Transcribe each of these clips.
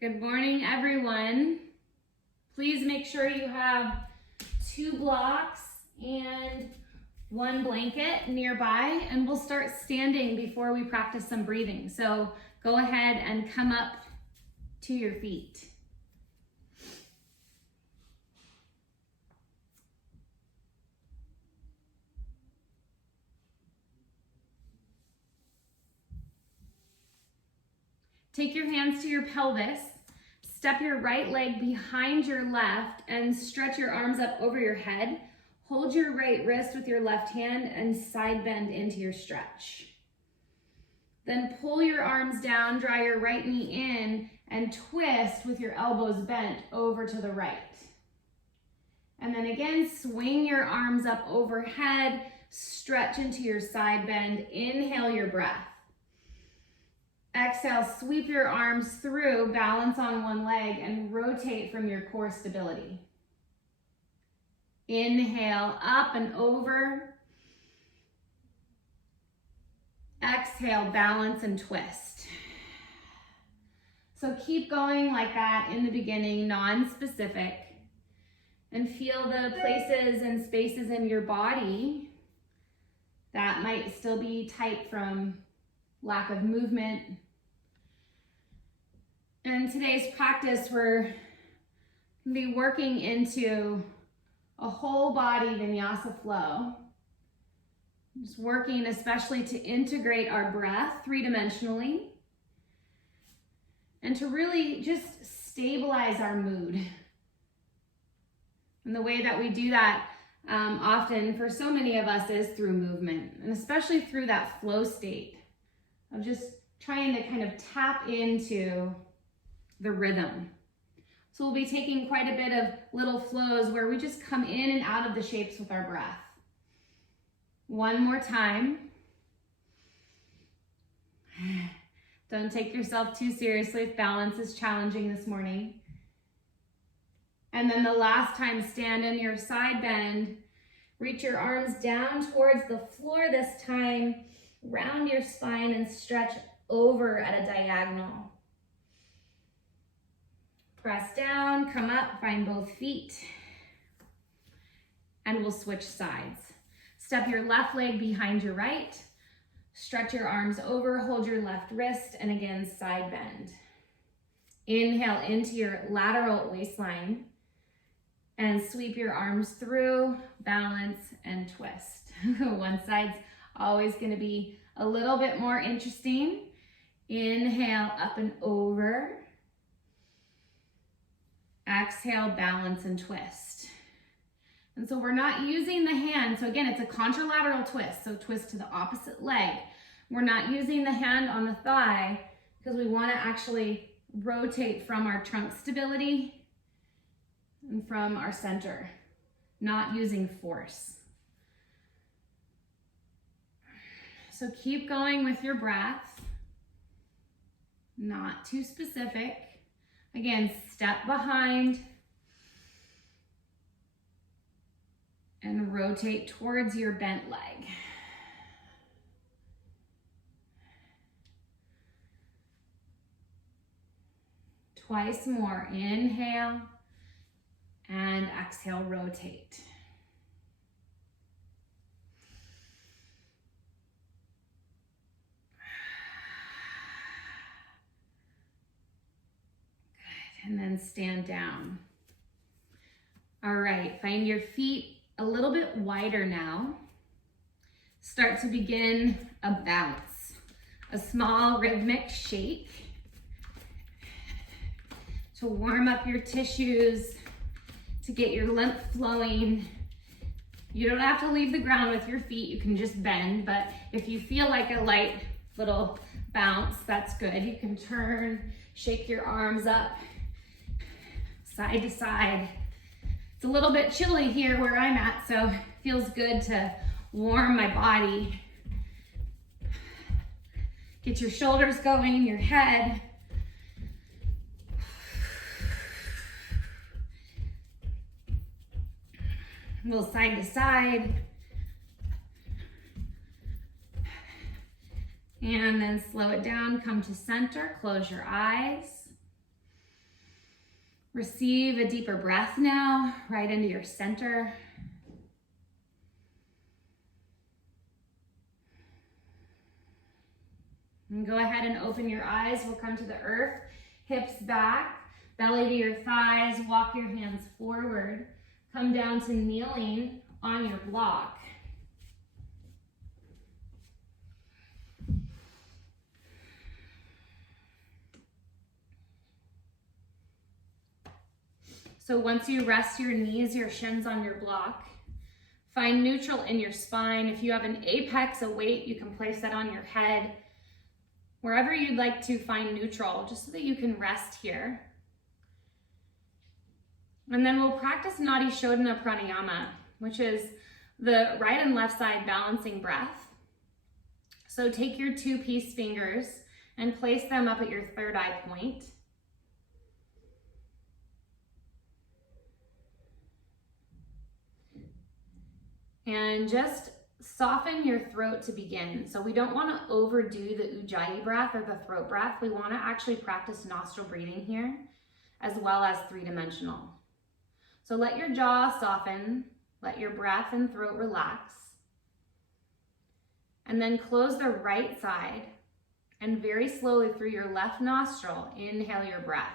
Good morning, everyone. Please make sure you have 2 blocks and 1 blanket nearby, and we'll start standing before we practice some breathing. So go ahead and come up to your feet. Take your hands to your pelvis, step your right leg behind your left and stretch your arms up over your head. Hold your right wrist with your left hand and side bend into your stretch. Then pull your arms down, draw your right knee in and twist with your elbows bent over to the right. And then again, swing your arms up overhead, stretch into your side bend, inhale your breath. Exhale, sweep your arms through, balance on one leg, and rotate from your core stability. Inhale, up and over. Exhale, balance and twist. So keep going like that in the beginning, non-specific. And feel the places and spaces in your body that might still be tight from lack of movement. In today's practice, we're going to be working into a whole body vinyasa flow. Just working especially to integrate our breath 3-dimensionally and to really just stabilize our mood. And the way that we do that often for so many of us is through movement, and especially through that flow state of just trying to kind of tap into the rhythm. So we'll be taking quite a bit of little flows where we just come in and out of the shapes with our breath. One more time. Don't take yourself too seriously if balance is challenging this morning. And then the last time, stand in your side bend. Reach your arms down towards the floor this time. Round your spine and stretch over at a diagonal. Press down, come up, find both feet. And we'll switch sides. Step your left leg behind your right. Stretch your arms over, hold your left wrist, and again, side bend. Inhale into your lateral waistline and sweep your arms through, balance, and twist. One side's always going to be a little bit more interesting. Inhale, up and over. Exhale, balance and twist. And so we're not using the hand. So again, it's a contralateral twist. So twist to the opposite leg. We're not using the hand on the thigh because we want to actually rotate from our trunk stability and from our center, not using force. So keep going with your breath, not too specific. Again, step behind and rotate towards your bent leg. Twice more, inhale and exhale, rotate. And then stand down. All right, find your feet a little bit wider now. Start to begin a bounce, a small rhythmic shake to warm up your tissues, to get your lymph flowing. You don't have to leave the ground with your feet, you can just bend, but if you feel like a light little bounce, that's good. You can turn, shake your arms up, side to side. It's a little bit chilly here where I'm at, so it feels good to warm my body. Get your shoulders going, your head. A little side to side. And then slow it down, come to center, close your eyes. Receive a deeper breath now, right into your center. And go ahead and open your eyes. We'll come to the earth, hips back, belly to your thighs, walk your hands forward. Come down to kneeling on your block. So once you rest your knees, your shins on your block, find neutral in your spine. If you have an apex, a weight, you can place that on your head. Wherever you'd like to find neutral, just so that you can rest here. And then we'll practice Nadi Shodena Pranayama, which is the right and left side balancing breath. So take your two peace fingers and place them up at your third eye point. And just soften your throat to begin. So we don't want to overdo the Ujjayi breath or the throat breath. We want to actually practice nostril breathing here, as well as three-dimensional. So let your jaw soften, let your breath and throat relax. And then close the right side and very slowly through your left nostril, inhale your breath.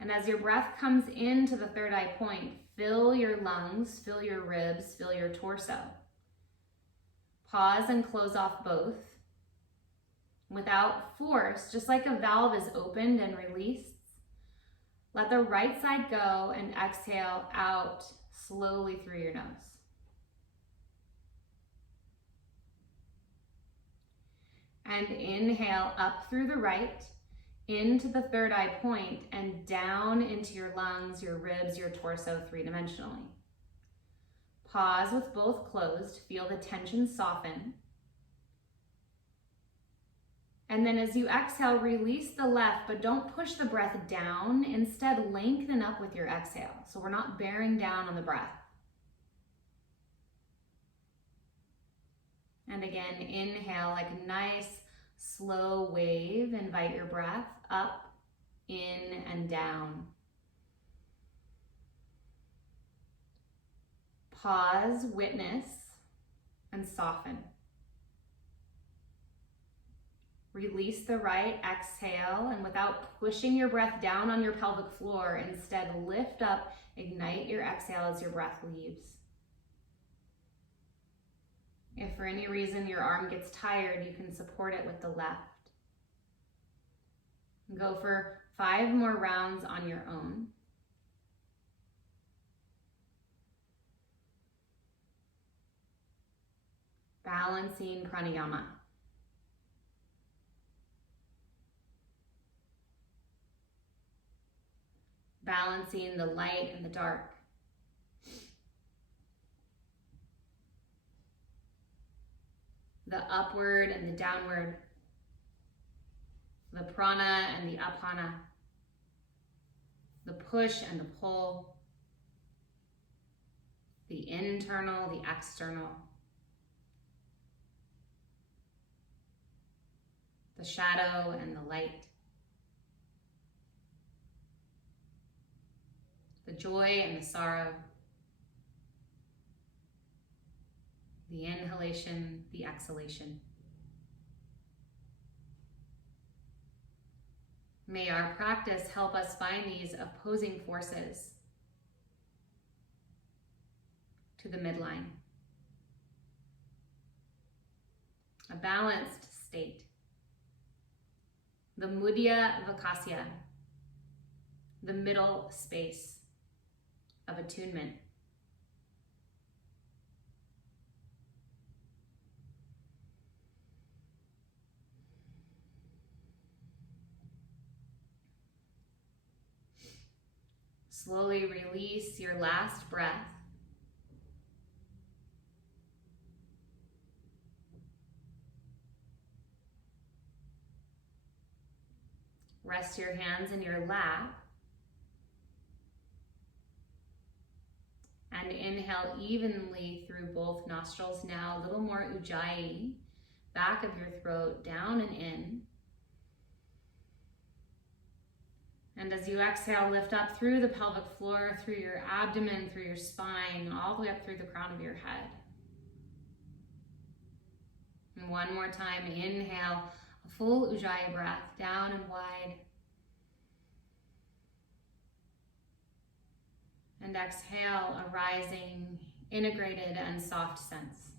And as your breath comes into the third eye point, fill your lungs, fill your ribs, fill your torso. Pause and close off both. Without force, just like a valve is opened and released, let the right side go and exhale out slowly through your nose. And inhale up through the right, into the third eye point, and down into your lungs, your ribs, your torso, three-dimensionally. Pause with both closed, feel the tension soften. And then as you exhale, release the left, but don't push the breath down. Instead, lengthen up with your exhale. So we're not bearing down on the breath. And again, inhale like a nice, slow wave. Invite your breath up, in, and down. Pause, witness, and soften. Release the right, exhale, and without pushing your breath down on your pelvic floor, instead lift up, ignite your exhale as your breath leaves. If for any reason your arm gets tired, you can support it with the left. Go for 5 more rounds on your own. Balancing pranayama. Balancing the light and the dark. The upward and the downward. The prana and the apana. The push and the pull. The internal, the external. The shadow and the light. The joy and the sorrow. The inhalation, the exhalation. May our practice help us find these opposing forces to the midline. A balanced state. The Mudya Vakasya, the middle space of attunement. Slowly release your last breath. Rest your hands in your lap. And inhale evenly through both nostrils now, a little more Ujjayi, back of your throat, down and in. And as you exhale, lift up through the pelvic floor, through your abdomen, through your spine, all the way up through the crown of your head. And one more time, inhale, a full Ujjayi breath, down and wide. And exhale, a rising, integrated, and soft sense.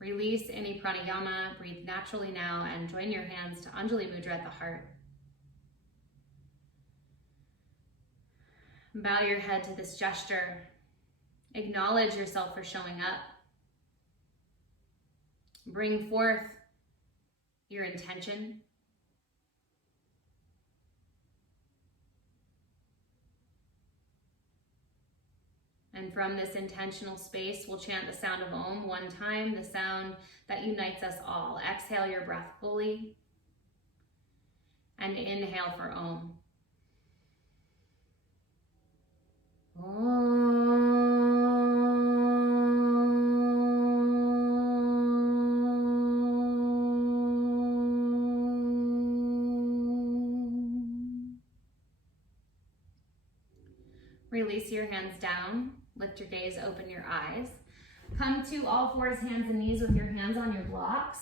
Release any pranayama, breathe naturally now, and join your hands to Anjali Mudra at the heart. Bow your head to this gesture. Acknowledge yourself for showing up. Bring forth your intention. And from this intentional space, we'll chant the sound of Om one time, the sound that unites us all. Exhale your breath fully. And inhale for Om. Release your hands down. Lift your gaze, open your eyes. Come to all fours, hands and knees with your hands on your blocks.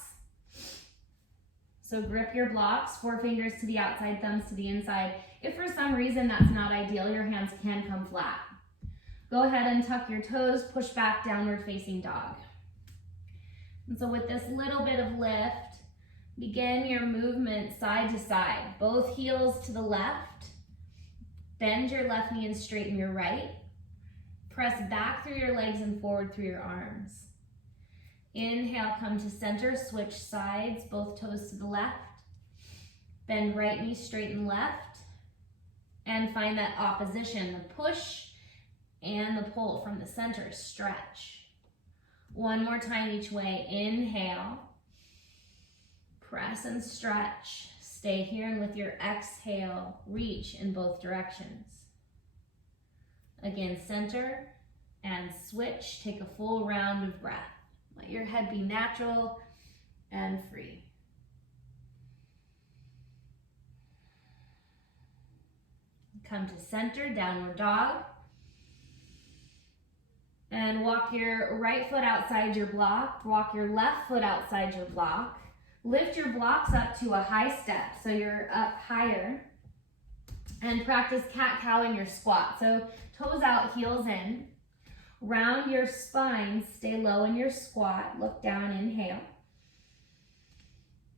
So grip your blocks, 4 fingers to the outside, thumbs to the inside. If for some reason that's not ideal, your hands can come flat. Go ahead and tuck your toes, push back, downward facing dog. And so with this little bit of lift, begin your movement side to side. Both heels to the left. Bend your left knee and straighten your right. Press back through your legs and forward through your arms. Inhale, come to center, switch sides, both toes to the left. Bend right knee, straighten left. And find that opposition, the push and the pull from the center, stretch. One more time each way. Inhale, press and stretch. Stay here, and with your exhale, reach in both directions. Again, center and switch. Take a full round of breath. Let your head be natural and free. Come to center, downward dog. And walk your right foot outside your block. Walk your left foot outside your block. Lift your blocks up to a high step, so you're up higher. And practice cat-cow in your squat. So toes out, heels in. Round your spine, stay low in your squat. Look down, inhale.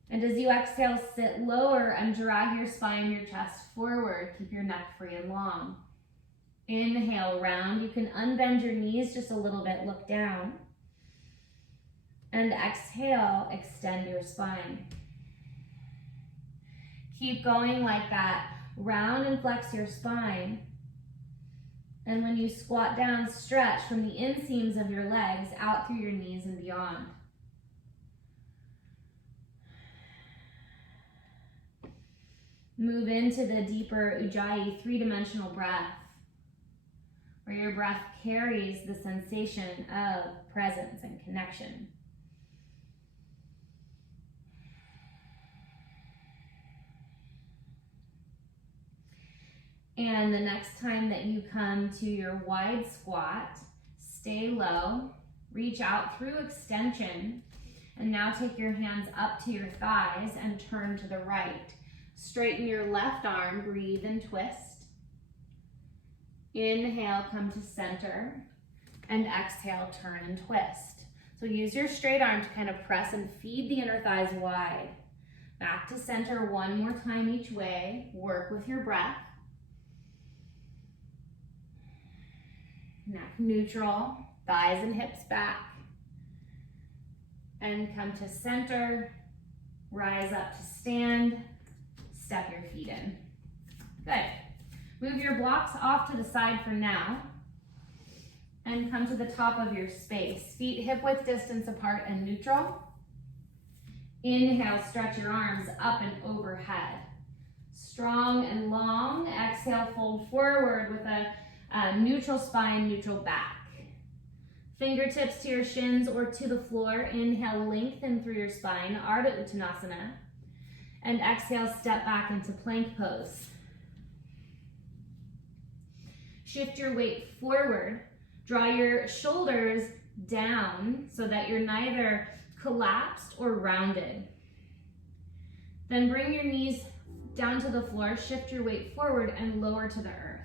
And as you exhale, sit lower and drag your spine, your chest forward. Keep your neck free and long. Inhale, round. You can unbend your knees just a little bit, look down. And exhale, extend your spine. Keep going like that. Round and flex your spine. And when you squat down, stretch from the inseams of your legs out through your knees and beyond. Move into the deeper Ujjayi 3-dimensional breath, where your breath carries the sensation of presence and connection. And the next time that you come to your wide squat, stay low, reach out through extension, and now take your hands up to your thighs and turn to the right. Straighten your left arm, breathe and twist. Inhale, come to center, and exhale, turn and twist. So use your straight arm to kind of press and feed the inner thighs wide. Back to center one more time each way. Work with your breath. Neck neutral, thighs and hips back. And come to center, rise up to stand, step your feet in. Good. Move your blocks off to the side for now. And come to the top of your space. Feet hip width distance apart and neutral. Inhale, stretch your arms up and overhead. Strong and long. Exhale, fold forward with a neutral spine, neutral back. Fingertips to your shins or to the floor. Inhale, lengthen through your spine, Ardha Uttanasana. And exhale, step back into plank pose. Shift your weight forward. Draw your shoulders down so that you're neither collapsed or rounded. Then bring your knees down to the floor, shift your weight forward and lower to the earth.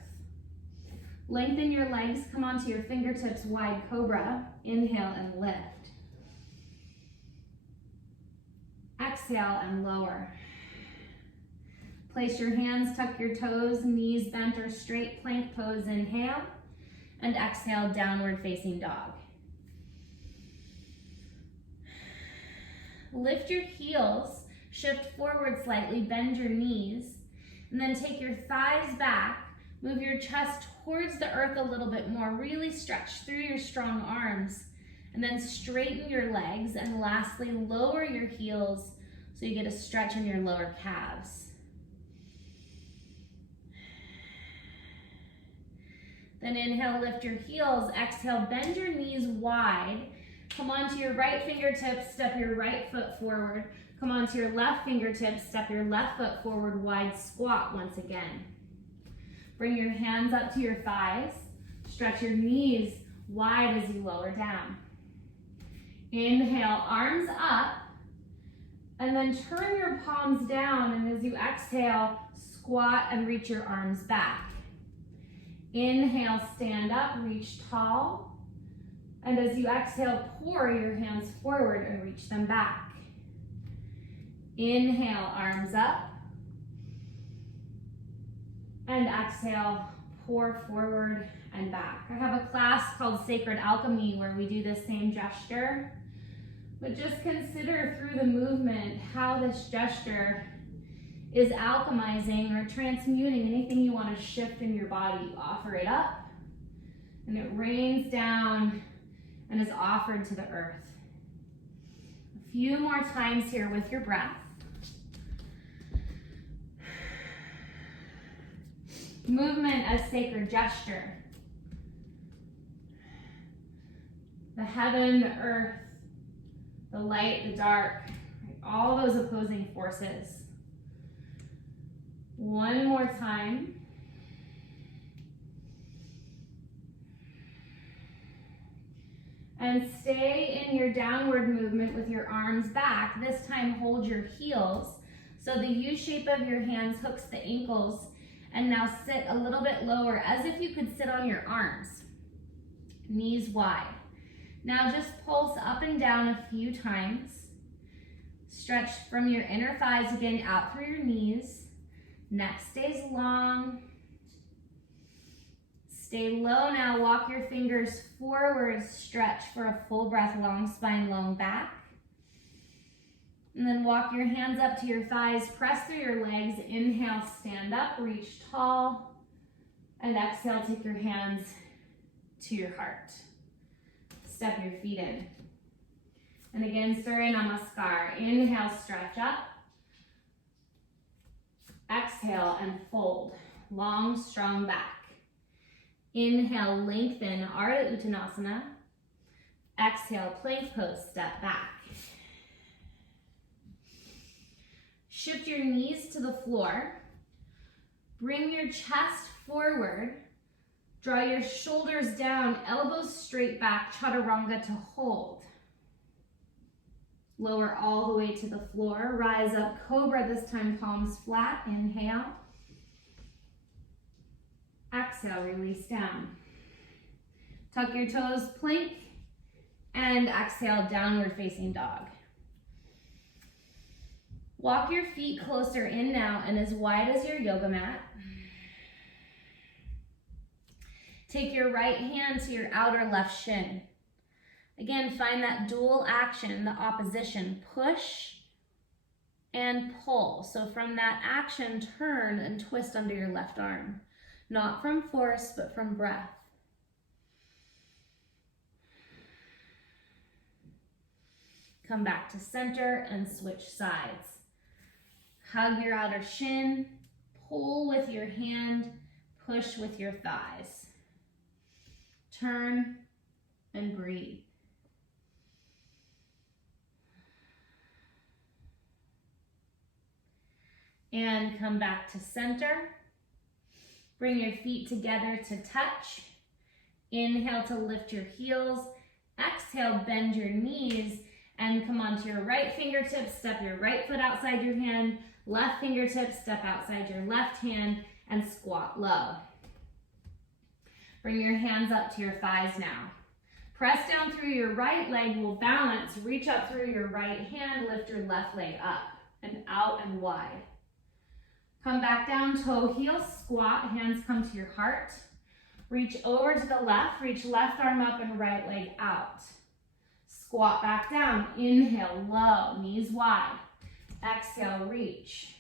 Lengthen your legs, come onto your fingertips, wide cobra. Inhale and lift. Exhale and lower. Place your hands, tuck your toes, knees bent or straight, plank pose, inhale. And exhale, downward facing dog. Lift your heels, shift forward slightly, bend your knees, and then take your thighs back, move your chest towards the earth a little bit more, really stretch through your strong arms, and then straighten your legs, and lastly, lower your heels so you get a stretch in your lower calves. Then inhale, lift your heels, exhale, bend your knees wide, come onto your right fingertips, step your right foot forward, come onto your left fingertips, step your left foot forward, wide squat once again. Bring your hands up to your thighs, stretch your knees wide as you lower down. Inhale, arms up, and then turn your palms down, and as you exhale, squat and reach your arms back. Inhale, stand up, reach tall, and as you exhale, pour your hands forward and reach them back. Inhale, arms up, and exhale, pour forward and back. I have a class called Sacred Alchemy where we do this same gesture, but just consider through the movement how this gesture is alchemizing or transmuting anything you want to shift in your body. You offer it up, and it rains down and is offered to the earth. A few more times here with your breath. Movement as sacred gesture. The heaven, the earth, the light, the dark, all those opposing forces. One more time. And stay in your downward movement with your arms back. This time hold your heels so the U shape of your hands hooks the ankles, and now sit a little bit lower as if you could sit on your arms. Knees wide. Now just pulse up and down a few times. Stretch from your inner thighs again out through your knees. Neck stays long. Stay low now, walk your fingers forward, stretch for a full breath, long spine, long back. And then walk your hands up to your thighs, press through your legs, inhale, stand up, reach tall, and exhale, take your hands to your heart. Step your feet in. And again, Surya Namaskar. Inhale, stretch up. Exhale and fold, long, strong back. Inhale, lengthen, Ardha Uttanasana. Exhale, plank pose, step back. Shift your knees to the floor. Bring your chest forward. Draw your shoulders down, elbows straight back, Chaturanga to hold. Lower all the way to the floor. Rise up, cobra, this time palms flat. Inhale. Exhale, release down. Tuck your toes, plank, and exhale, downward facing dog. Walk your feet closer in now and as wide as your yoga mat. Take your right hand to your outer left shin. Again, find that dual action, the opposition, push and pull. So from that action, turn and twist under your left arm. Not from force, but from breath. Come back to center and switch sides. Hug your outer shin, pull with your hand, push with your thighs. Turn and breathe. and come back to center. Bring your feet together to touch. Inhale to lift your heels. Exhale, bend your knees and come onto your right fingertips. Step your right foot outside your hand. Left fingertips, step outside your left hand and squat low. Bring your hands up to your thighs now. Press down through your right leg, will balance. Reach up through your right hand, lift your left leg up and out and wide. Come back down, toe heel, squat, hands come to your heart. Reach over to the left, reach left arm up and right leg out. Squat back down, inhale, low, knees wide. Exhale, reach.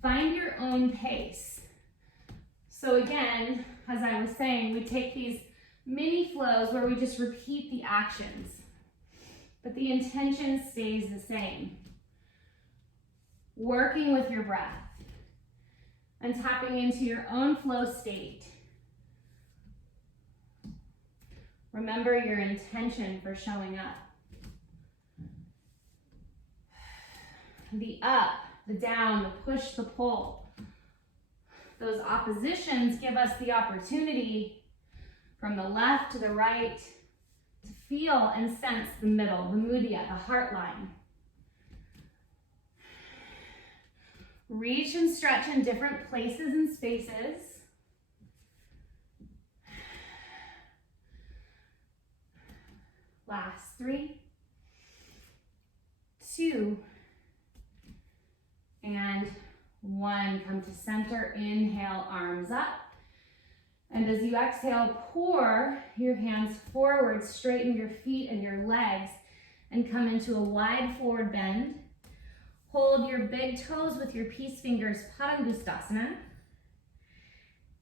Find your own pace. So again, as I was saying, we take these mini flows where we just repeat the actions, but the intention stays the same. Working with your breath and tapping into your own flow state. Remember your intention for showing up. The up, the down, the push, the pull. Those oppositions give us the opportunity from the left to the right to feel and sense the middle, the mudya, the heart line. Reach and stretch in different places and spaces. Last 3, 2, and 1. Come to center, inhale, arms up. And as you exhale, pour your hands forward, straighten your feet and your legs, and come into a wide forward bend. Hold your big toes with your peace fingers, Padangusthasana.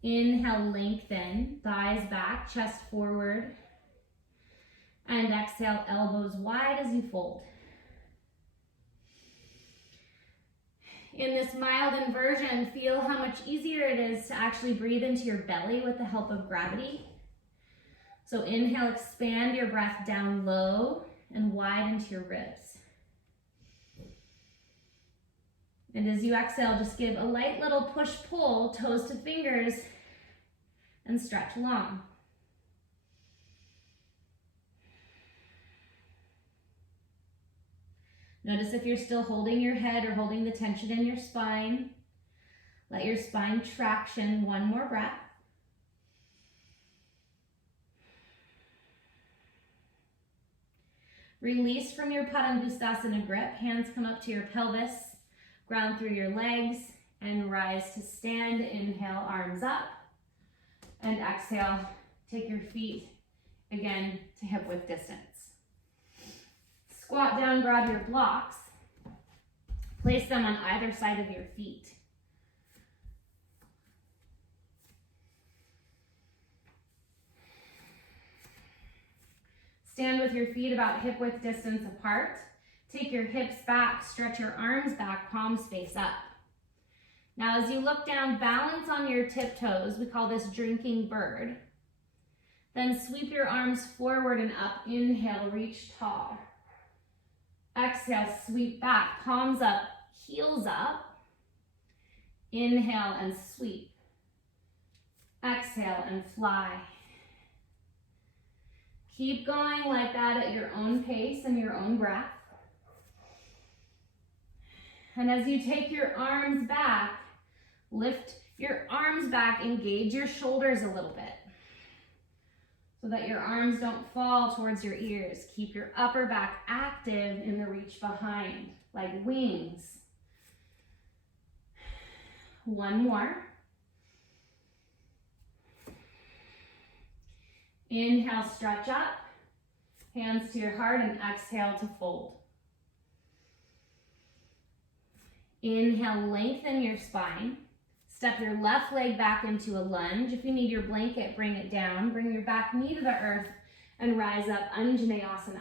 Inhale, lengthen, thighs back, chest forward. And exhale, elbows wide as you fold. In this mild inversion, feel how much easier it is to actually breathe into your belly with the help of gravity. So inhale, expand your breath down low and wide into your ribs. And as you exhale, just give a light little push-pull, toes to fingers, and stretch long. Notice if you're still holding your head or holding the tension in your spine. Let your spine traction. One more breath. Release from your Padangusthasana grip. Hands come up to your pelvis. Ground through your legs and rise to stand. Inhale, arms up. And exhale, take your feet again to hip width distance. Squat down, grab your blocks. Place them on either side of your feet. Stand with your feet about hip width distance apart. Take your hips back, stretch your arms back, palms face up. Now as you look down, balance on your tiptoes. We call this drinking bird. Then sweep your arms forward and up. Inhale, reach tall. Exhale, sweep back, palms up, heels up. Inhale and sweep. Exhale and fly. Keep going like that at your own pace and your own breath. And as you take your arms back, lift your arms back, engage your shoulders a little bit so that your arms don't fall towards your ears. Keep your upper back active in the reach behind, like wings. One more. Inhale, stretch up, hands to your heart, and exhale to fold. Inhale, lengthen your spine. Step your left leg back into a lunge. If you need your blanket, bring it down. Bring your back knee to the earth and rise up, Anjaneyasana.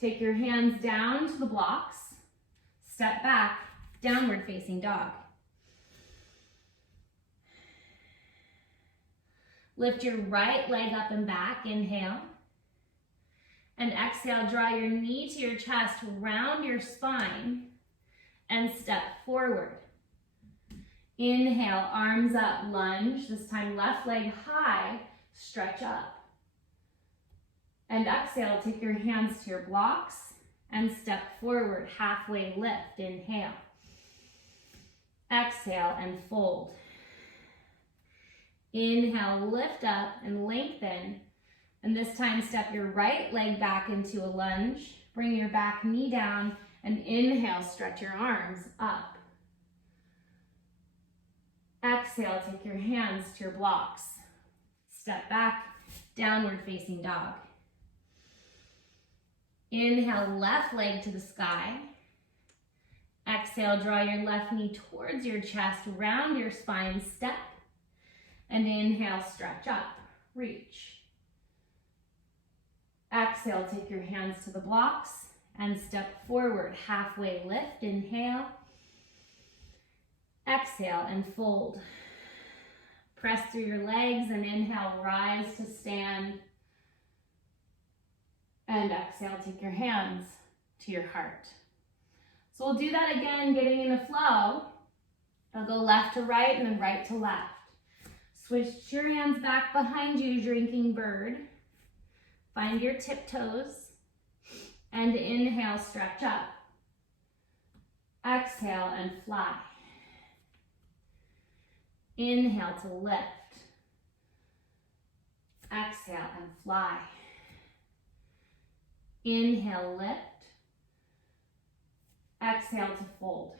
Take your hands down to the blocks. Step back, downward facing dog. Lift your right leg up and back, inhale. And exhale, draw your knee to your chest, round your spine, and step forward. Inhale, arms up, lunge. This time, left leg high, stretch up. And exhale, take your hands to your blocks and step forward, halfway lift. Inhale. Exhale and fold. Inhale, lift up and lengthen. And this time, step your right leg back into a lunge. Bring your back knee down and inhale, stretch your arms up. Exhale, take your hands to your blocks. Step back, downward facing dog. Inhale, left leg to the sky. Exhale, draw your left knee towards your chest, round your spine, step. And inhale, stretch up, reach. Exhale, take your hands to the blocks and step forward, halfway lift. Inhale. Exhale and fold. Press through your legs and inhale, rise to stand. And exhale, take your hands to your heart. So we'll do that again, getting in a flow. I'll go left to right and then right to left. Switch your hands back behind you, drinking bird. Find your tiptoes. And inhale, stretch up. Exhale and fly. Inhale to lift. Exhale and fly. Inhale, lift. Exhale to fold.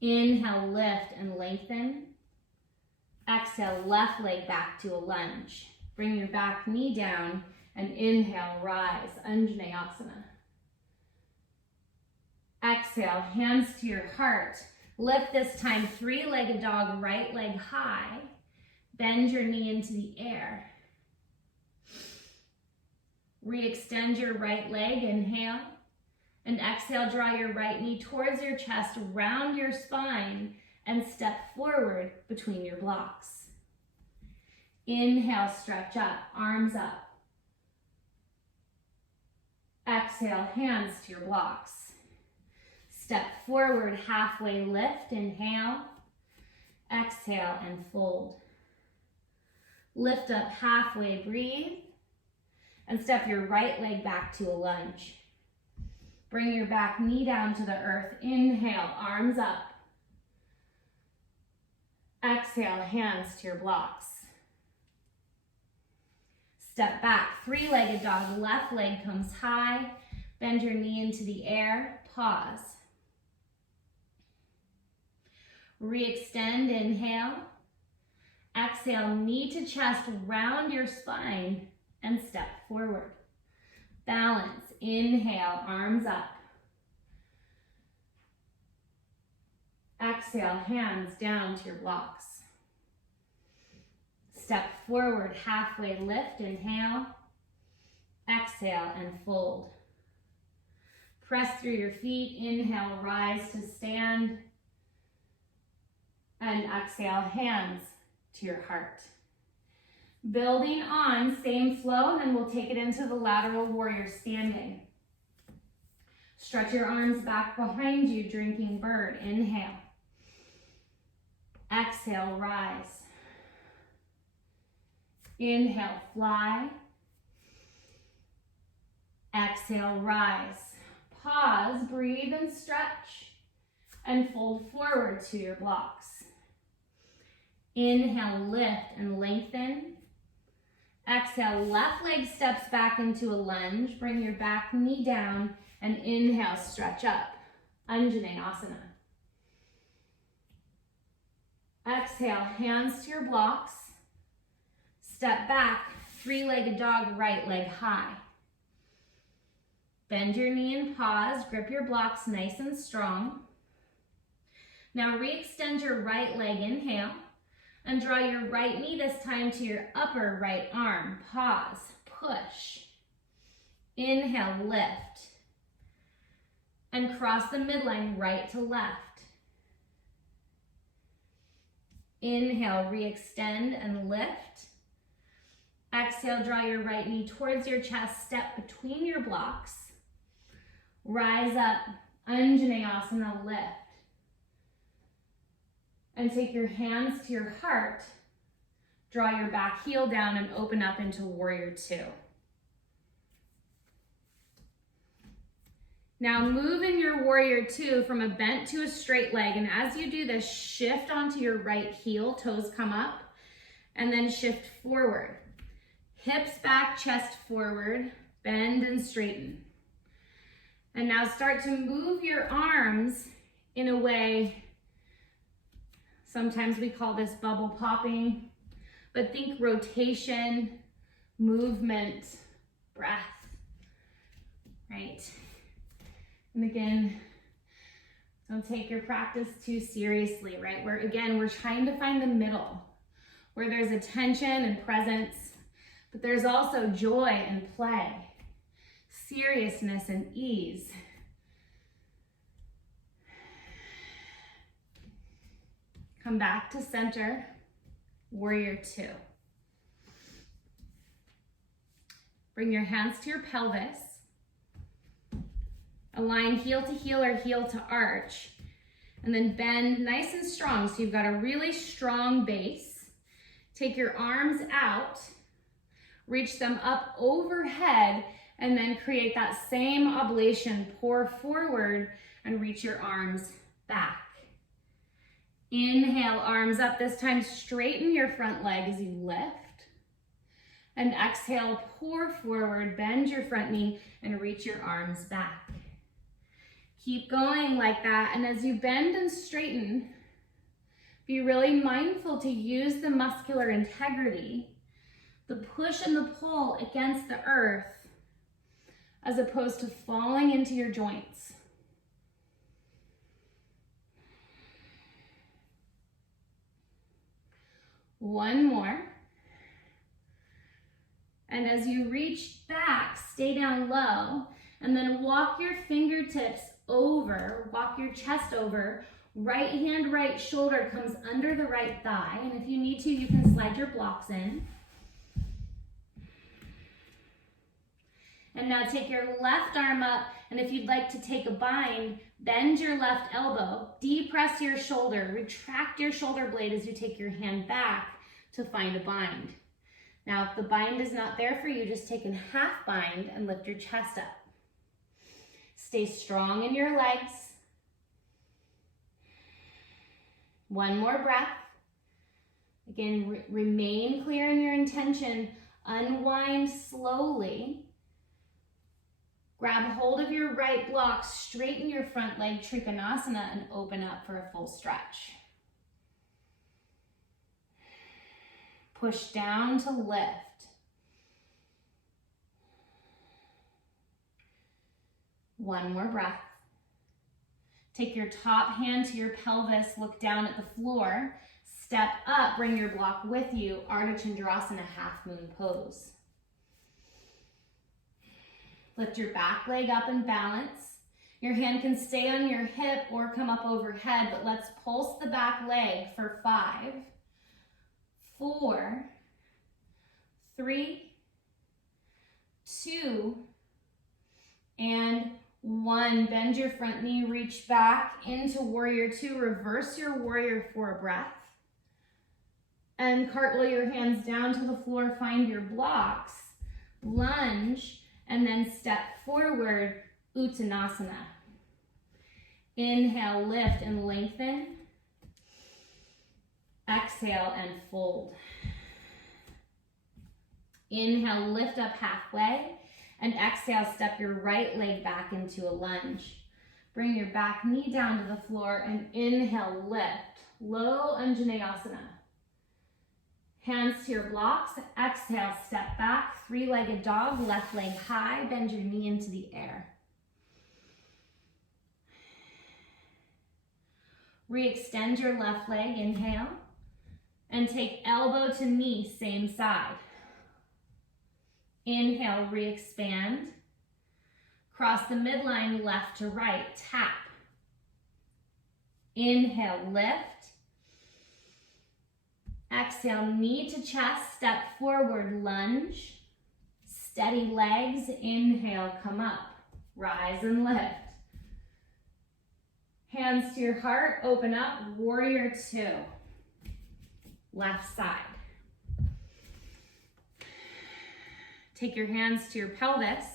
Inhale, lift and lengthen. Exhale, left leg back to a lunge. Bring your back knee down and inhale, rise, Anjaneyasana. Exhale, hands to your heart. Lift this time, three-legged dog, right leg high. Bend your knee into the air. Re-extend your right leg, inhale. And exhale, draw your right knee towards your chest, round your spine, and step forward between your blocks. Inhale, stretch up, arms up. Exhale, hands to your blocks. Step forward, halfway lift, inhale. Exhale and fold. Lift up halfway, breathe. And step your right leg back to a lunge. Bring your back knee down to the earth. Inhale, arms up. Exhale, hands to your blocks. Step back, three-legged dog, left leg comes high. Bend your knee into the air, pause. Re-extend, inhale. Exhale, knee to chest, round your spine, and step forward. Balance, inhale, arms up. Exhale, hands down to your blocks. Step forward, halfway lift, inhale. Exhale and fold. Press through your feet, inhale, rise to stand. And exhale, hands to your heart. Building on, same flow, and then we'll take it into the Lateral Warrior standing. Stretch your arms back behind you, drinking bird. Inhale. Exhale, rise. Inhale, fly. Exhale, rise. Pause, breathe and stretch, and fold forward to your blocks. Inhale, lift and lengthen. Exhale, left leg steps back into a lunge. Bring your back knee down and inhale, stretch up. Anjaneyasana. Exhale, hands to your blocks. Step back, three-legged dog, right leg high. Bend your knee and pause. Grip your blocks nice and strong. Now re-extend your right leg, inhale. And draw your right knee this time to your upper right arm. Pause, push. Inhale, lift. And cross the midline right to left. Inhale, re-extend and lift. Exhale, draw your right knee towards your chest, step between your blocks. Rise up, Anjaneyasana, lift. And take your hands to your heart. Draw your back heel down and open up into Warrior Two. Now move in your Warrior Two from a bent to a straight leg. And as you do this, shift onto your right heel, toes come up, and then shift forward. Hips back, chest forward, bend and straighten. And now start to move your arms in a way, sometimes we call this bubble popping, but think rotation, movement, breath, right? And again, don't take your practice too seriously, right? We're trying to find the middle where there's attention and presence, but there's also joy and play, seriousness and ease. Come back to center, Warrior Two. Bring your hands to your pelvis. Align heel to heel or heel to arch. And then bend nice and strong. So you've got a really strong base. Take your arms out, reach them up overhead, and then create that same oblation. Pour forward and reach your arms back. Inhale, arms up. This time, straighten your front leg as you lift. And exhale, pour forward, bend your front knee, and reach your arms back. Keep going like that. And as you bend and straighten, be really mindful to use the muscular integrity, the push and the pull against the earth, as opposed to falling into your joints. One more. And as you reach back, stay down low, and then walk your fingertips over, walk your chest over. Right hand, right shoulder comes under the right thigh. And if you need to, you can slide your blocks in. And now take your left arm up, and if you'd like to take a bind, bend your left elbow, depress your shoulder, retract your shoulder blade as you take your hand back to find a bind. Now, if the bind is not there for you, just take a half bind and lift your chest up. Stay strong in your legs. One more breath. Again, remain clear in your intention. Unwind slowly. Grab hold of your right block, straighten your front leg, Trikonasana, and open up for a full stretch. Push down to lift. One more breath. Take your top hand to your pelvis, look down at the floor, step up, bring your block with you, Ardha Chandrasana, half moon pose. Lift your back leg up and balance. Your hand can stay on your hip or come up overhead, but let's pulse the back leg for 5, 4, 3, 2, and 1. Bend your front knee, reach back into Warrior Two. Reverse your Warrior for a breath. And cartwheel your hands down to the floor, find your blocks, lunge, and then step forward, Uttanasana. Inhale, lift and lengthen. Exhale and fold. Inhale, lift up halfway, and exhale, step your right leg back into a lunge. Bring your back knee down to the floor and inhale, lift, low Anjaneyasana. Hands to your blocks, exhale, step back, 3-legged dog, left leg high, bend your knee into the air. Re-extend your left leg, inhale, and take elbow to knee, same side. Inhale, re-expand. Cross the midline, left to right, tap. Inhale, lift. Exhale, knee to chest, step forward, lunge. Steady legs, inhale, come up. Rise and lift. Hands to your heart, open up, warrior two. Left side. Take your hands to your pelvis.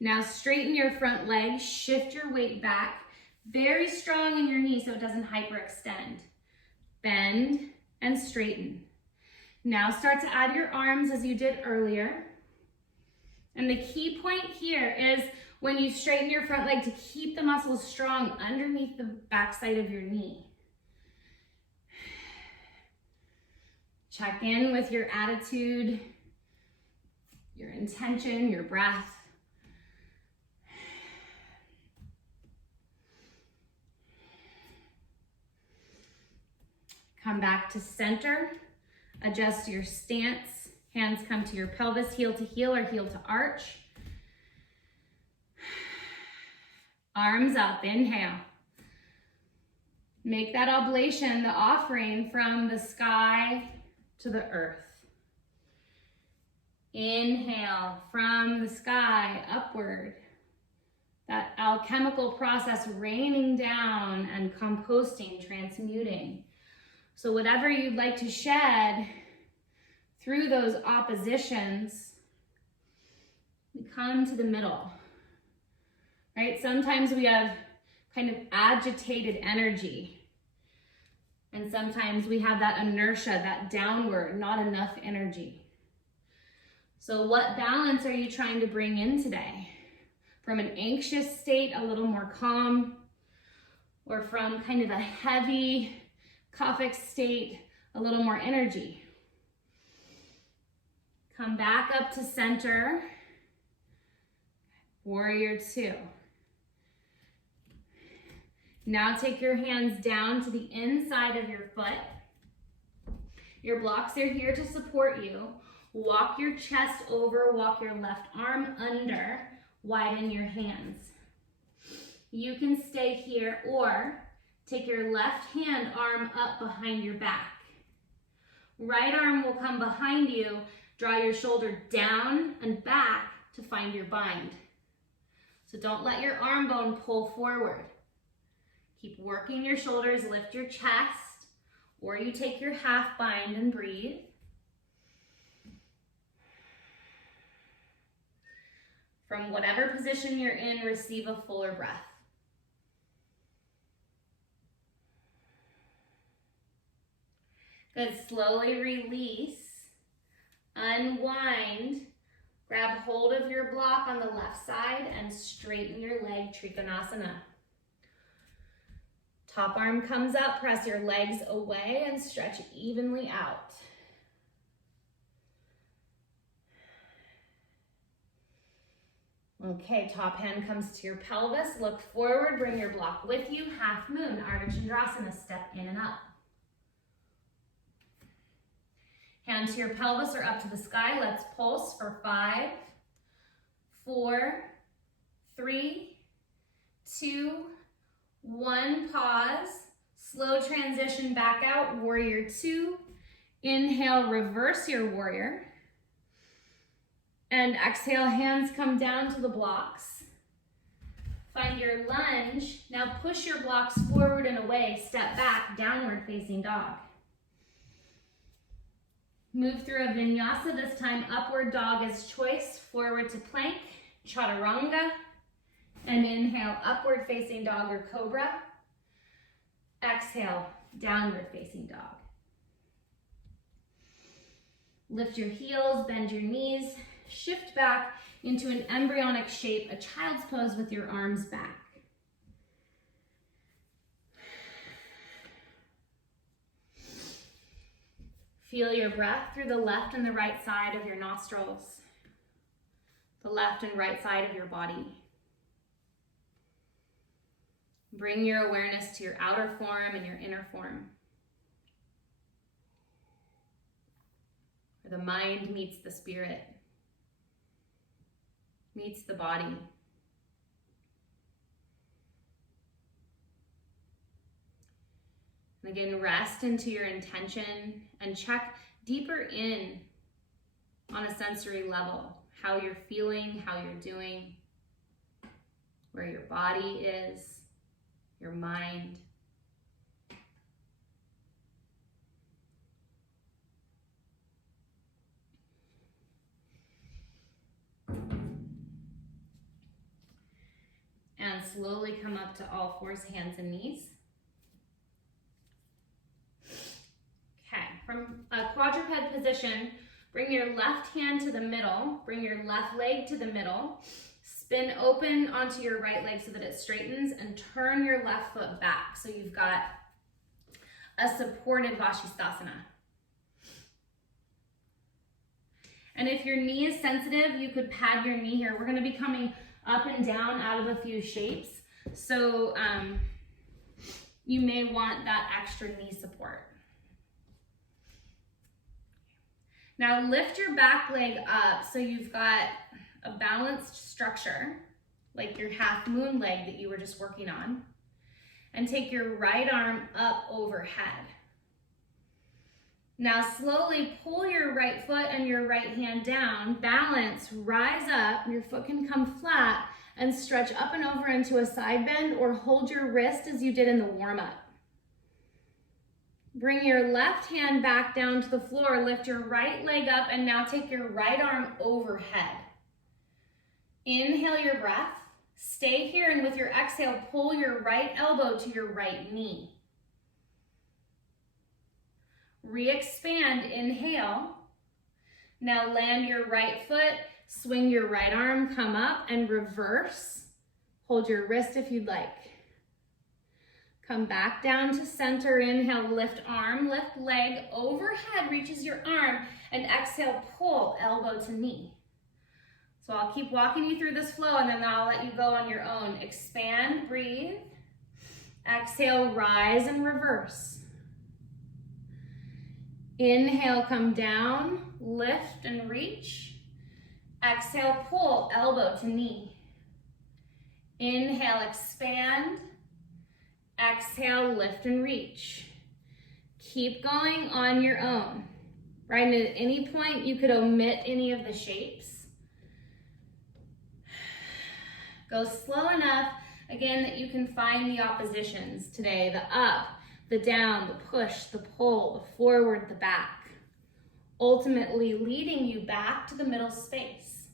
Now straighten your front leg, shift your weight back. Very strong in your knee so it doesn't hyperextend. Bend and straighten. Now start to add your arms as you did earlier. And the key point here is when you straighten your front leg to keep the muscles strong underneath the backside of your knee. Check in with your attitude, your intention, your breath. Come back to center, adjust your stance. Hands come to your pelvis, heel to heel or heel to arch. Arms up, inhale. Make that oblation, the offering from the sky to the earth. Inhale from the sky upward. That alchemical process raining down and composting, transmuting. So whatever you'd like to shed through those oppositions, we come to the middle, right? Sometimes we have kind of agitated energy, and sometimes we have that inertia, that downward, not enough energy. So what balance are you trying to bring in today? From an anxious state, a little more calm, or from kind of a heavy, Kaphic state, a little more energy. Come back up to center. Warrior two. Now take your hands down to the inside of your foot. Your blocks are here to support you. Walk your chest over, walk your left arm under, widen your hands. You can stay here or take your left hand arm up behind your back. Right arm will come behind you. Draw your shoulder down and back to find your bind. So don't let your arm bone pull forward. Keep working your shoulders, lift your chest, or you take your half bind and breathe. From whatever position you're in, receive a fuller breath. Good, slowly release, unwind, grab hold of your block on the left side and straighten your leg, Trikonasana. Top arm comes up, press your legs away and stretch evenly out. Okay, top hand comes to your pelvis, look forward, bring your block with you, half moon, Ardha Chandrasana, step in and up. Hand to your pelvis or up to the sky. Let's pulse for 5, 4, 3, 2, 1. Pause. Slow transition back out. Warrior two. Inhale, reverse your warrior. And exhale, hands come down to the blocks. Find your lunge. Now push your blocks forward and away. Step back, downward facing dog. Move through a vinyasa, this time upward dog is choice, forward to plank, chaturanga, and inhale, upward facing dog or cobra. Exhale, downward facing dog. Lift your heels, bend your knees, shift back into an embryonic shape, a child's pose with your arms back. Feel your breath through the left and the right side of your nostrils, the left and right side of your body. Bring your awareness to your outer form and your inner form, where the mind meets the spirit, meets the body. And again, rest into your intention and check deeper in on a sensory level, how you're feeling, how you're doing, where your body is, your mind. And slowly come up to all fours, hands and knees. Okay, from a quadruped position, bring your left hand to the middle, bring your left leg to the middle, spin open onto your right leg so that it straightens, and turn your left foot back. So you've got a supported Vashisthasana. And if your knee is sensitive, you could pad your knee here. We're gonna be coming up and down out of a few shapes. So you may want that extra knee support. Now lift your back leg up so you've got a balanced structure, like your half moon leg that you were just working on. And take your right arm up overhead. Now slowly pull your right foot and your right hand down, balance, rise up, your foot can come flat, and stretch up and over into a side bend, or hold your wrist as you did in the warm-up. Bring your left hand back down to the floor, lift your right leg up, and now take your right arm overhead. Inhale your breath, stay here, and with your exhale, pull your right elbow to your right knee. Re-expand, inhale. Now land your right foot, swing your right arm, come up and reverse. Hold your wrist if you'd like. Come back down to center, inhale, lift arm, lift leg, overhead reaches your arm, and exhale, pull elbow to knee. So I'll keep walking you through this flow and then I'll let you go on your own. Expand, breathe. Exhale, rise and reverse. Inhale, come down, lift and reach. Exhale, pull, elbow to knee. Inhale, expand. Exhale, lift and reach. Keep going on your own. Right, and at any point, you could omit any of the shapes. Go slow enough, again, that you can find the oppositions today, the up, the down, the push, the pull, the forward, the back, ultimately leading you back to the middle space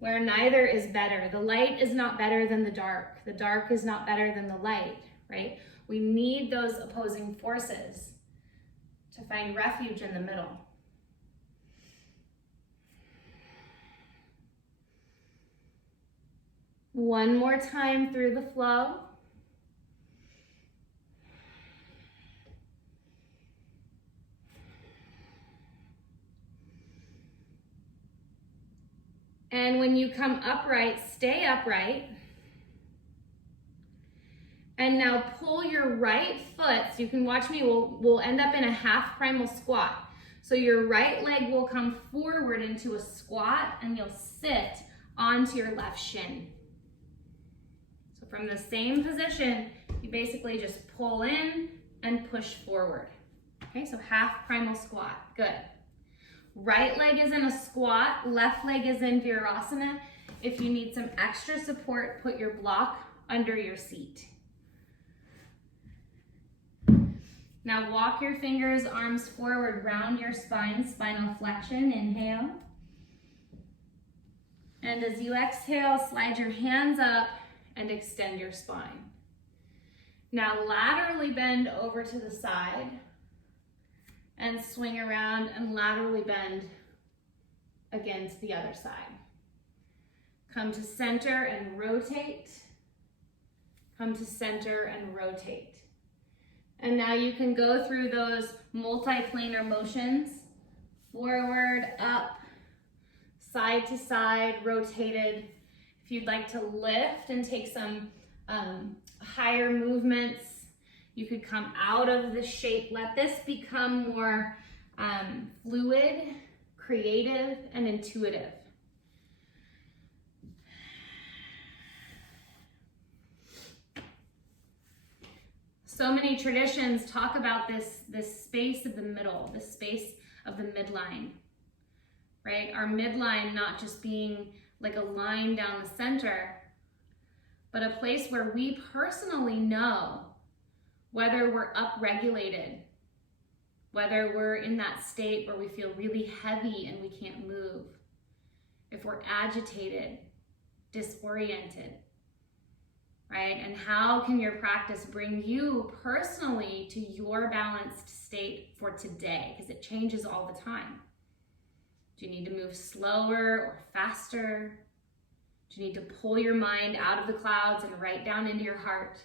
where neither is better. The light is not better than the dark. The dark is not better than the light, right? We need those opposing forces to find refuge in the middle. One more time through the flow. And when you come upright, stay upright. And now pull your right foot, so you can watch me, we'll end up in a half primal squat. So your right leg will come forward into a squat and you'll sit onto your left shin. So from the same position, you basically just pull in and push forward. Okay, so half primal squat, good. Right leg is in a squat, left leg is in Virasana. If you need some extra support, put your block under your seat. Now walk your fingers, arms forward, round your spine, spinal flexion, inhale. And as you exhale, slide your hands up and extend your spine. Now laterally bend over to the side and swing around and laterally bend again to the other side. Come to center and rotate. Come to center and rotate. And now you can go through those multi-planar motions, forward, up, side to side, rotated. If you'd like to lift and take some higher movements, you could come out of the shape. Let this become more fluid, creative, and intuitive. So many traditions talk about this space of the middle, this space of the midline, right? Our midline not just being like a line down the center, but a place where we personally know whether we're upregulated, whether we're in that state where we feel really heavy and we can't move, if we're agitated, disoriented, right? And how can your practice bring you personally to your balanced state for today? Because it changes all the time. Do you need to move slower or faster? Do you need to pull your mind out of the clouds and right down into your heart?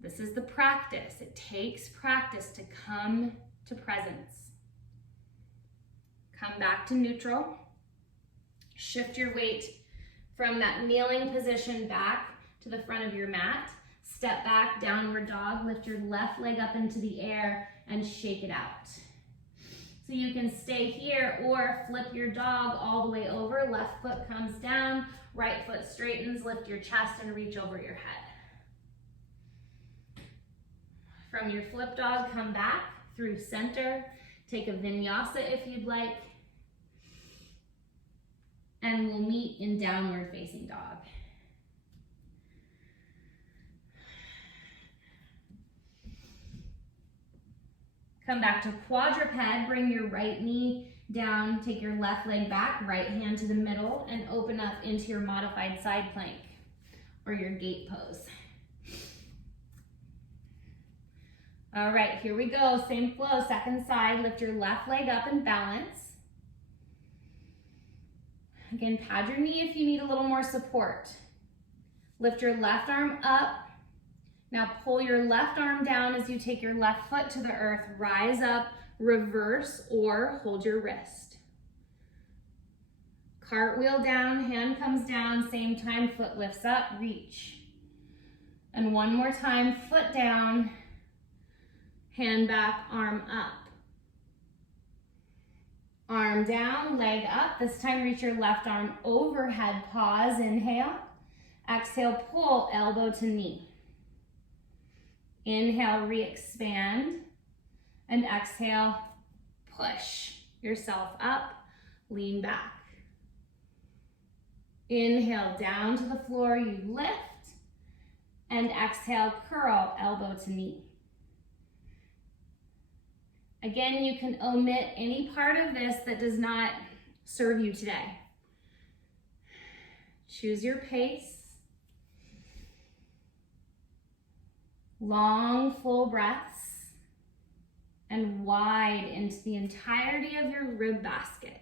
This is the practice. It takes practice to come to presence. Come back to neutral. Shift your weight from that kneeling position back to the front of your mat. Step back, downward dog. Lift your left leg up into the air and shake it out. So you can stay here or flip your dog all the way over. Left foot comes down, right foot straightens. Lift your chest and reach over your head. From your flip dog, come back through center. Take a vinyasa if you'd like. And we'll meet in downward facing dog. Come back to quadruped. Bring your right knee down. Take your left leg back, right hand to the middle, and open up into your modified side plank or your gate pose. All right, here we go. Same flow, second side. Lift your left leg up and balance. Again, pad your knee if you need a little more support. Lift your left arm up. Now pull your left arm down as you take your left foot to the earth. Rise up, reverse, or hold your wrist. Cartwheel down, hand comes down, same time, foot lifts up, reach. And one more time, foot down, hand back, arm up. Arm down, leg up. This time reach your left arm overhead, pause, inhale. Exhale, pull, elbow to knee. Inhale, re-expand. And exhale, push yourself up, lean back. Inhale, down to the floor, you lift. And exhale, curl, elbow to knee. Again, you can omit any part of this that does not serve you today. Choose your pace. Long, full breaths. And wide into the entirety of your rib basket.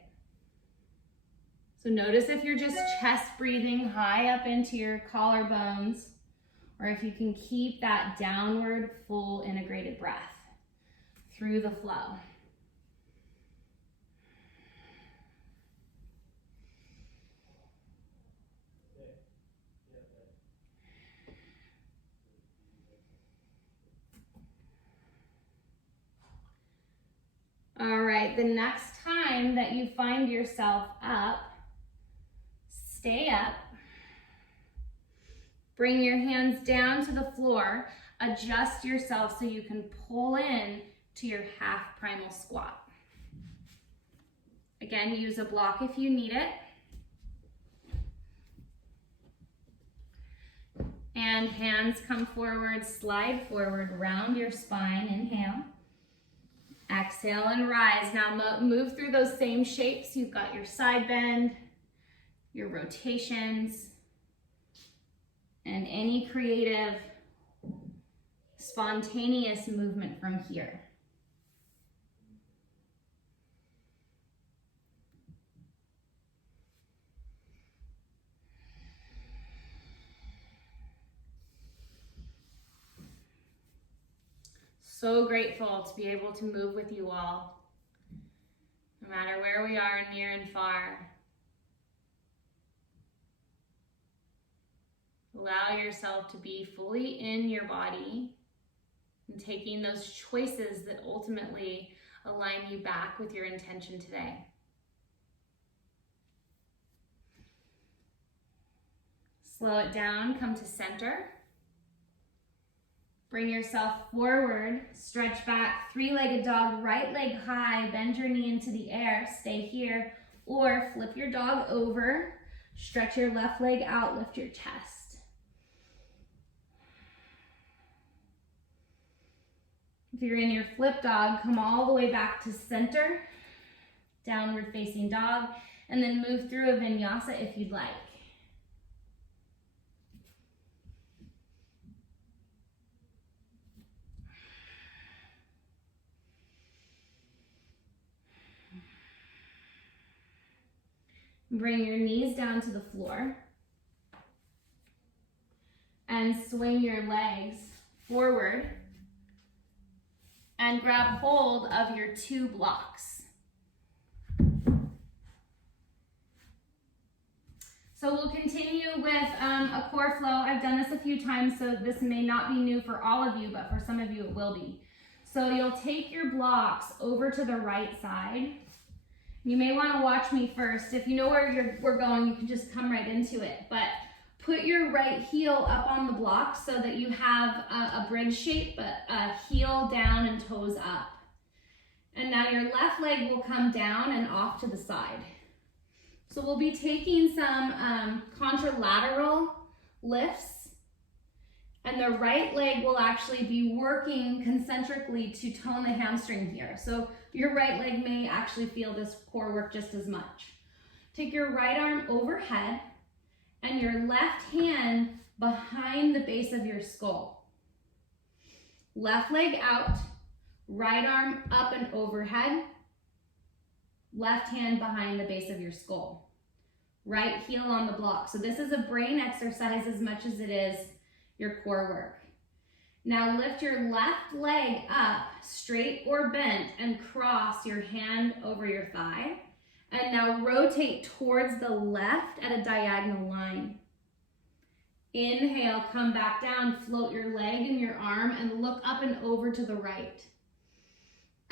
So notice if you're just chest breathing high up into your collarbones, or if you can keep that downward, full integrated breath through the flow. All right, the next time that you find yourself up, stay up. Bring your hands down to the floor. Adjust yourself so you can pull in to your half primal squat. Again, use a block if you need it. And hands come forward, slide forward, round your spine, inhale. Exhale and rise. Now move through those same shapes. You've got your side bend, your rotations, and any creative, spontaneous movement from here. So grateful to be able to move with you all, no matter where we are, near and far. Allow yourself to be fully in your body and taking those choices that ultimately align you back with your intention today. Slow it down, come to center. Bring yourself forward, stretch back, three-legged dog, right leg high, bend your knee into the air, stay here, or flip your dog over, stretch your left leg out, lift your chest. If you're in your flip dog, come all the way back to center, downward facing dog, and then move through a vinyasa if you'd like. Bring your knees down to the floor and swing your legs forward and grab hold of your two blocks. So we'll continue with a core flow. I've done this a few times, so this may not be new for all of you, but for some of you it will be. So you'll take your blocks over to the right side. You may want to watch me first. If you know where we're going, you can just come right into it. But put your right heel up on the block so that you have a bridge shape, but heel down and toes up. And now your left leg will come down and off to the side. So we'll be taking some contralateral lifts, and the right leg will actually be working concentrically to tone the hamstring here. So your right leg may actually feel this core work just as much. Take your right arm overhead and your left hand behind the base of your skull. Left leg out, right arm up and overhead, left hand behind the base of your skull. Right heel on the block. So this is a brain exercise as much as it is your core work. Now lift your left leg up, straight or bent, and cross your hand over your thigh. And now rotate towards the left at a diagonal line. Inhale, come back down, float your leg and your arm and look up and over to the right.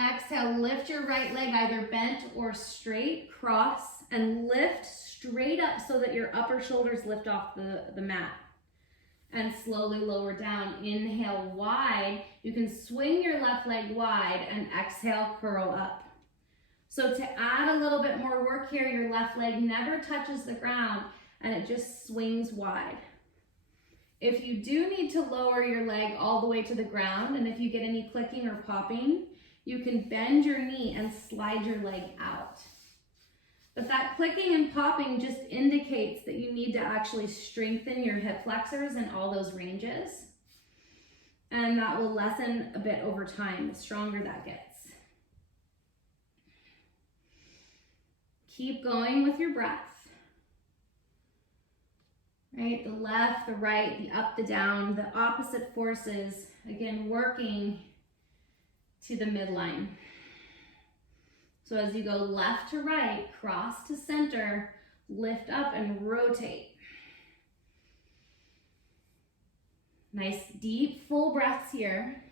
Exhale, lift your right leg either bent or straight, cross, and lift straight up so that your upper shoulders lift off the mat. And slowly lower down. Inhale wide. You can swing your left leg wide and exhale, curl up. So to add a little bit more work here, your left leg never touches the ground and it just swings wide. If you do need to lower your leg all the way to the ground, and if you get any clicking or popping, you can bend your knee and slide your leg out. But that clicking and popping just indicates that you need to actually strengthen your hip flexors in all those ranges. And that will lessen a bit over time, the stronger that gets. Keep going with your breath. Right, the left, the right, the up, the down, the opposite forces, again, working to the midline. So as you go left to right, cross to center, lift up and rotate. Nice deep full breaths here.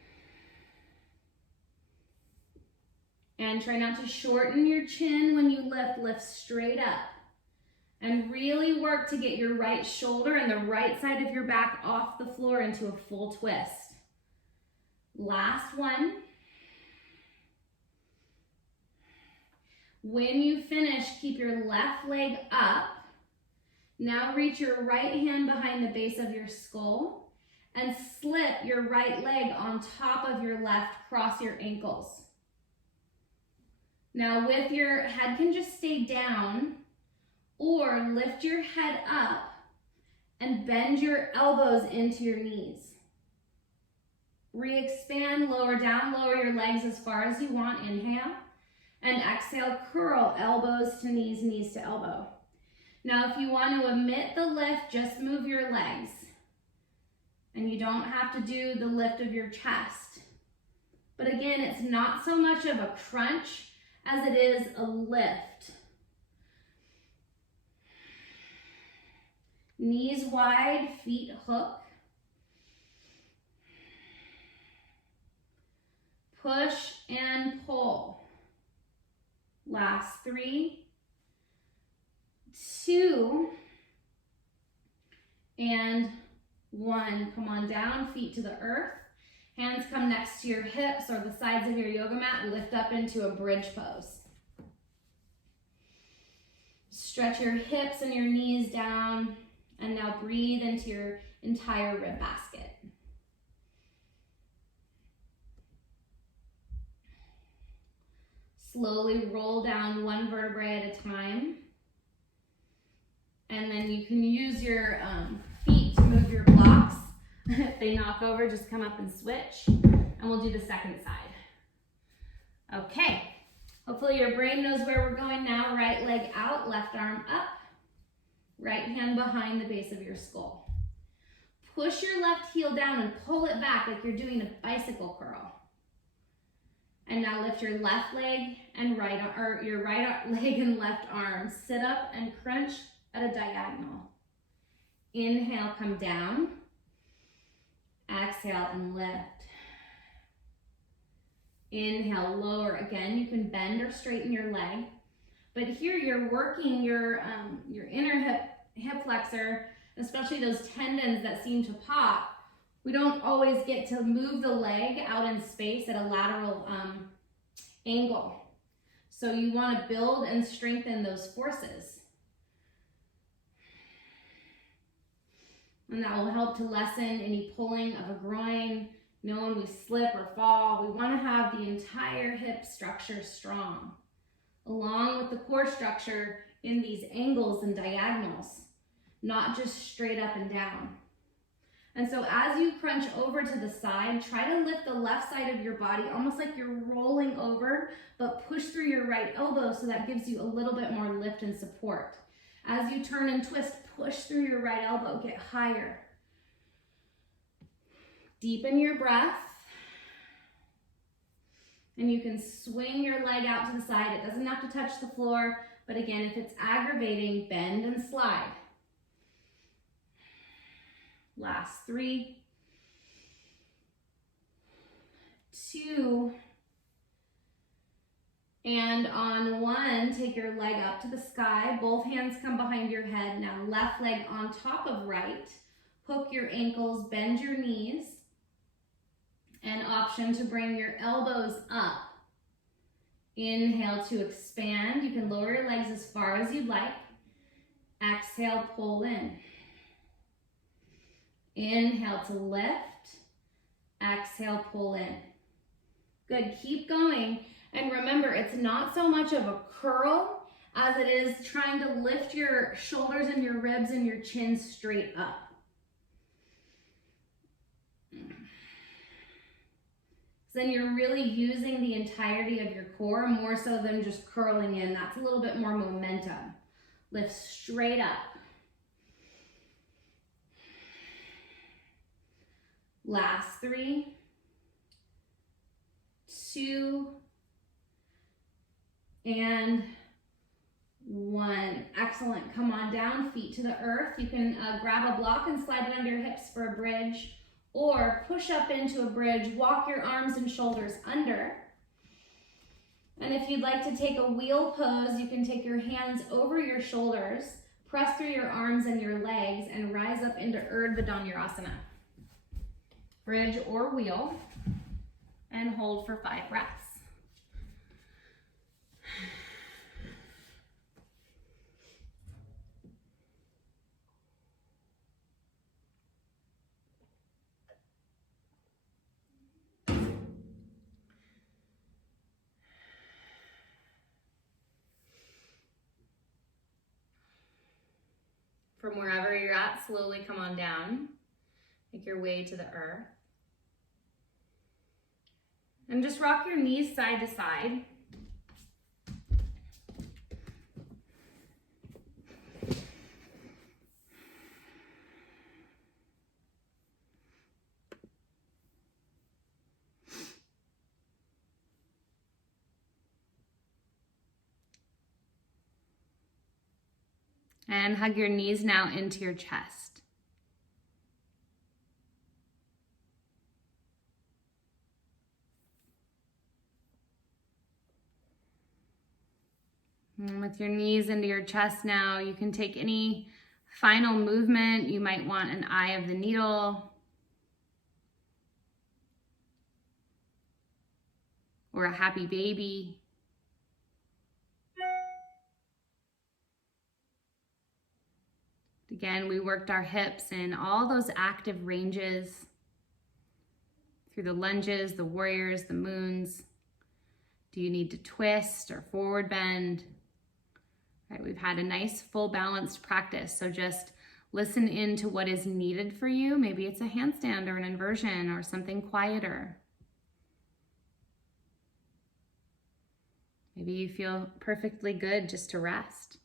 And try not to shorten your chin when you lift, lift straight up. And really work to get your right shoulder and the right side of your back off the floor into a full twist. Last one. When you finish, keep your left leg up. Now reach your right hand behind the base of your skull and slip your right leg on top of your left, cross your ankles. Now with your head can just stay down, or lift your head up and bend your elbows into your knees. Re-expand, lower down, lower your legs as far as you want, inhale. And exhale, curl, elbows to knees, knees to elbow. Now if you want to omit the lift, just move your legs. And you don't have to do the lift of your chest. But again, it's not so much of a crunch as it is a lift. Knees wide, feet hook. Push and pull. Last 3, 2, and 1. Come on down, feet to the earth. Hands come next to your hips or the sides of your yoga mat. Lift up into a bridge pose. Stretch your hips and your knees down. And now breathe into your entire rib basket. Slowly roll down one vertebrae at a time. And then you can use your feet to move your blocks. If they knock over, just come up and switch. And we'll do the second side. Okay. Hopefully your brain knows where we're going now. Right leg out, left arm up. Right hand behind the base of your skull. Push your left heel down and pull it back like you're doing a bicycle curl. And now lift your left leg and your right leg and left arm. Sit up and crunch at a diagonal. Inhale, come down. Exhale and lift. Inhale, lower. Again, you can bend or straighten your leg. But here you're working your inner hip flexor, especially those tendons that seem to pop. We don't always get to move the leg out in space at a lateral angle. So you want to build and strengthen those forces. And that will help to lessen any pulling of a groin. When we slip or fall, we want to have the entire hip structure strong, along with the core structure in these angles and diagonals, not just straight up and down. And so as you crunch over to the side, try to lift the left side of your body, almost like you're rolling over, but push through your right elbow so that gives you a little bit more lift and support. As you turn and twist, push through your right elbow, get higher. Deepen your breath. And you can swing your leg out to the side. It doesn't have to touch the floor, but again, if it's aggravating, bend and slide. Last 3, 2, and on 1, take your leg up to the sky. Both hands come behind your head. Now left leg on top of right. Hook your ankles, bend your knees. An option to bring your elbows up. Inhale to expand. You can lower your legs as far as you'd like. Exhale, pull in. Inhale to lift. Exhale, pull in. Good, keep going. And remember, it's not so much of a curl as it is trying to lift your shoulders and your ribs and your chin straight up. Then you're really using the entirety of your core more so than just curling in. That's a little bit more momentum. Lift straight up. Last 3, 2, and 1. Excellent. Come on down, feet to the earth. You can grab a block and slide it under your hips for a bridge, or push up into a bridge, walk your arms and shoulders under. And if you'd like to take a wheel pose, you can take your hands over your shoulders, press through your arms and your legs, and rise up into Urdhva Dhanurasana. Bridge or wheel, and hold for 5 breaths. From wherever you're at, slowly come on down. Make your way to the earth. And just rock your knees side to side. And hug your knees now into your chest. And with your knees into your chest now, you can take any final movement. You might want an eye of the needle. or a happy baby. Again, we worked our hips in all those active ranges through the lunges, the warriors, the moons. Do you need to twist or forward bend? Right, we've had a nice full balanced practice. So just listen into what is needed for you. Maybe it's a handstand or an inversion or something quieter. Maybe you feel perfectly good just to rest.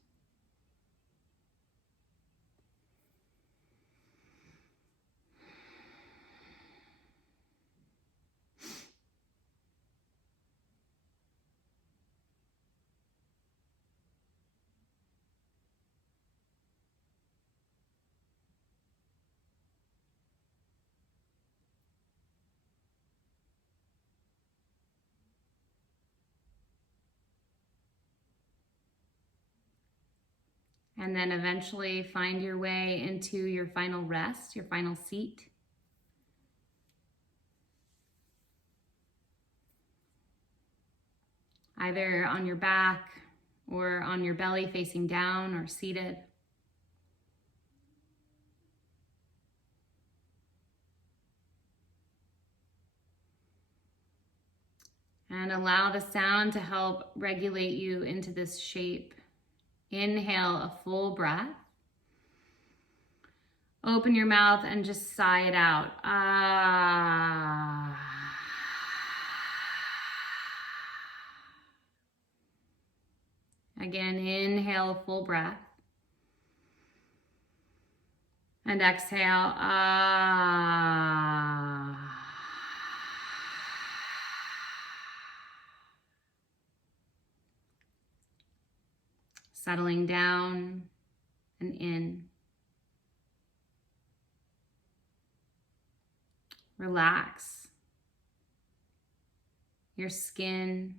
And then eventually find your way into your final rest, your final seat. Either on your back or on your belly facing down or seated. And allow the sound to help regulate you into this shape. Inhale a full breath. Open your mouth and just sigh it out. Ah. Again, inhale a full breath. And exhale. Ah. Settling down and in. Relax your skin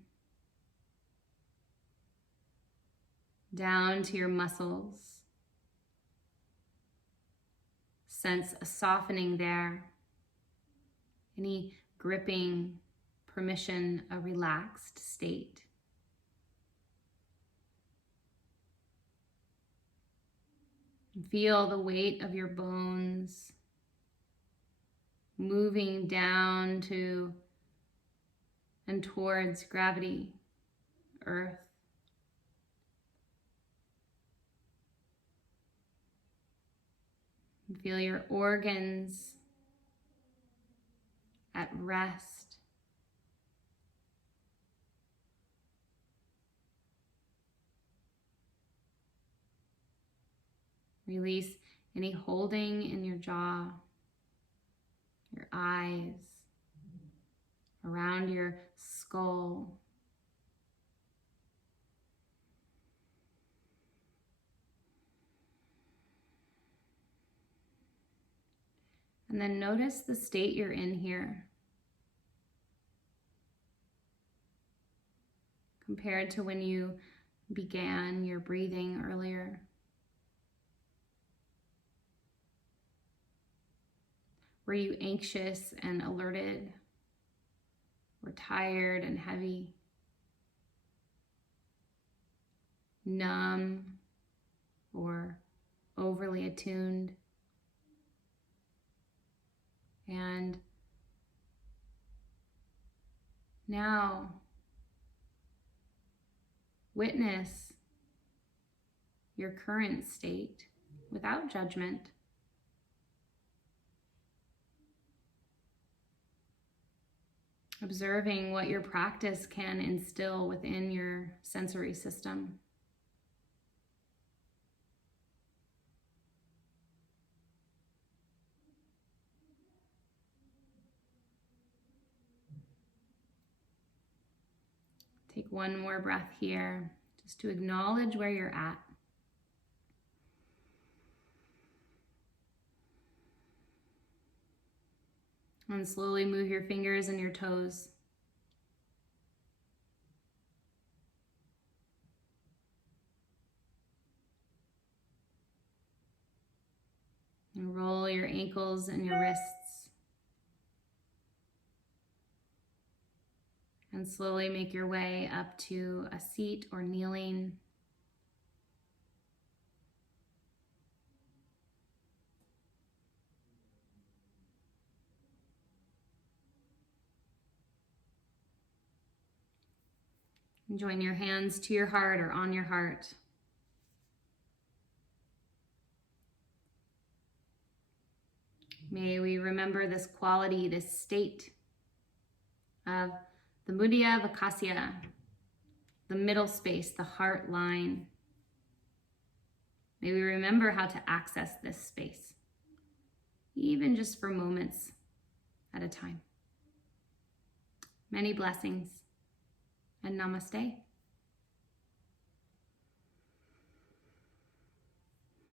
down to your muscles. Sense a softening there. Any gripping, permission, a relaxed state. Feel the weight of your bones moving down to and towards gravity, earth. Feel your organs at rest. Release any holding in your jaw, your eyes, around your skull. And then notice the state you're in here compared to when you began your breathing earlier. Were you anxious and alerted? Or tired and heavy? Numb or overly attuned? And now, witness your current state without judgment. Observing what your practice can instill within your sensory system. Take one more breath here, just to acknowledge where you're at. And slowly move your fingers and your toes. And roll your ankles and your wrists. And slowly make your way up to a seat or kneeling. And join your hands to your heart or on your heart. May we remember this quality, this state of the Mudya Vakasya, the middle space, the heart line. May we remember how to access this space, even just for moments at a time. Many blessings and namaste.